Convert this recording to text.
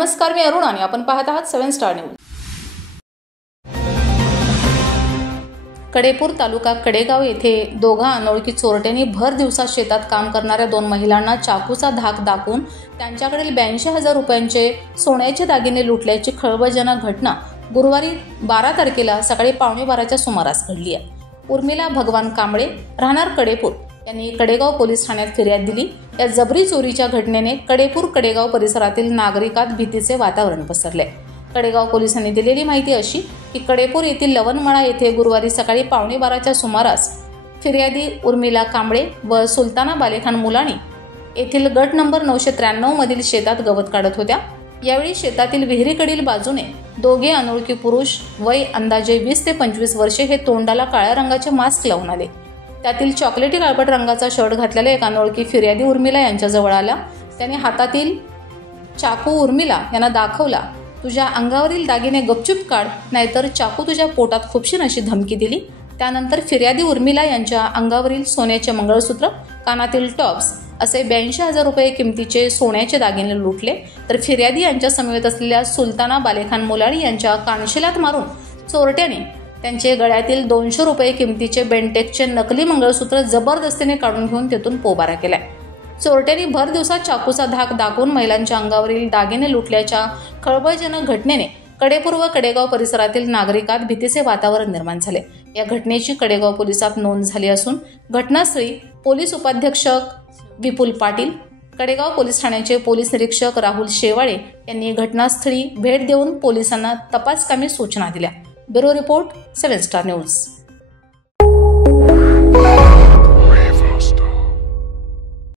नमस्कार, मी अरुण आणि आपण पाहत आहात 7 स्टार न्यूज। कडेपूर तालुका कडेगाव येथे दोघा अनोळखी चोरट्यांनी भर दिवसा शेतात काम करणाऱ्या 2 महिलांना चाकूचा धाक दाखवून त्यांच्याकडील 82,000 रुपयांचे सोन्याचे दागिने लुटल्याची खळबळजनक घटना गुरुवारी 12 तारखेला सकाळी 11:15च्या सुमारास घडली आहे। उर्मिला भगवान कांबळे राहणार कडेपूर यांनी कडेगाव पोलीस ठाण्यात फिर्याद दिली। या जबरी चोरीच्या घटनेने कडेपूर कडेगाव परिसरातील नागरिकात भीतीचे वातावरण पसरले। कडेगाव पोलिसांनी दिलेली माहिती अशी की कडेपूर येथील लवणमळा येथे गुरुवारी सकाळी 11:15च्या सुमारास फिर्यादी उर्मिला कांबळे व सुलताना बालेखान मुलाणी येथील गट नंबर 993 मधील शेतात गवत काढत होत्या। यावेळी शेतातील विहिरीकडील बाजूने दोघे अनोळखी पुरुष वय अंदाजे 20 ते 25 वर्षे हे तोंडाला काळ्या रंगाचे मास्क लावून आले। त्यातील चॉकलेटी काळपट रंगाचा शर्ट घातलेला एक अनोळखी फिर्यादी उर्मिला यांच्या जवळ आला। त्याने हातातील चाकू उर्मिला यांना दाखवला। तुझ्या अंगावरील दागिने गपचूप काढ, नाहीतर चाकू तुझ्या पोटात खुपशीन अशी धमकी दिली। त्यानंतर फिर्यादी उर्मिला यांच्या अंगावरील सोन्याचे मंगळसूत्र, कानातील टॉप्स असे 82,000 रुपये किमतीचे सोन्याचे दागिने लुटले। तर फिर्यादी यांच्या समवेत असलेल्या सुलताना बालेखान मुलाणी यांच्या कानशिलात मारून चोरट्याने त्यांचे गळ्यातील 200 रुपये किमतीचे बेंटेक्सचे नकली मंगळसूत्र जबरदस्तीने काढून घेऊन तेथून पोबारा केलाय। चोरट्यांनी भर दिवसात चाकूचा धाक दाखवून महिलांच्या अंगावरील दागिने लुटल्याच्या खळबळजनक घटनेने कडेपूर व कडेगाव परिसरातील नागरिकात भीतीचे वातावरण निर्माण झाले। या घटनेची कडेगाव पोलिसात नोंद झाली असून घटनास्थळी पोलीस उपाधीक्षक विपुल पाटील, कडेगाव पोलीस ठाण्याचे पोलीस निरीक्षक राहुल शेवाळे यांनी घटनास्थळी भेट देऊन पोलिसांना तपासकामी सूचना दिल्या। Bureau report 7 star news.